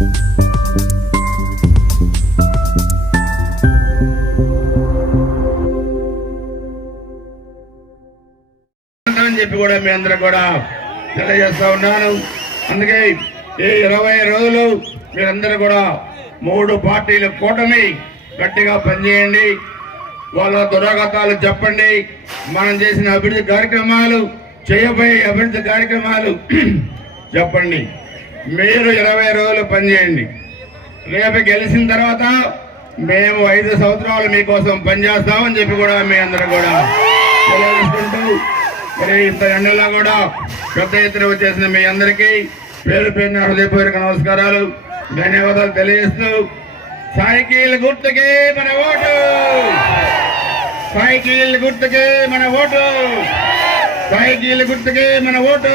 అని చెప్పి కూడా మీ అందరూ కూడా తెలియజేస్తా ఉన్నాను. అందుకే ఈ ఇరవై రోజులు మీరందరూ కూడా మూడు పార్టీల కూటమి గట్టిగా పనిచేయండి. వాళ్ళ దురాగతాలు చెప్పండి. మనం చేసిన అభివృద్ధి కార్యక్రమాలు చేయబోయే అభివృద్ధి కార్యక్రమాలు చెప్పండి. మీరు ఇరవై రోజులు పనిచేయండి రేపు గెలిచిన తర్వాత మేము ఐదు సంవత్సరాలు మీకోసం పనిచేస్తామని చెప్పి కూడా మీ అందరూ కూడా తెలియజేసుకుంటూ మరి ఇంత ఎండలో కూడా పెద్ద ఎత్తున వచ్చేసిన మీ అందరికీ పేరు పేరున హృదయపూర్వక నమస్కారాలు ధన్యవాదాలు తెలియజేస్తూ సైకిల్ గుర్తుకే మన ఓటు! సైకిల్ గుర్తుకే మన ఓటు! సైకిల్ గుర్తుకే మన ఓటు!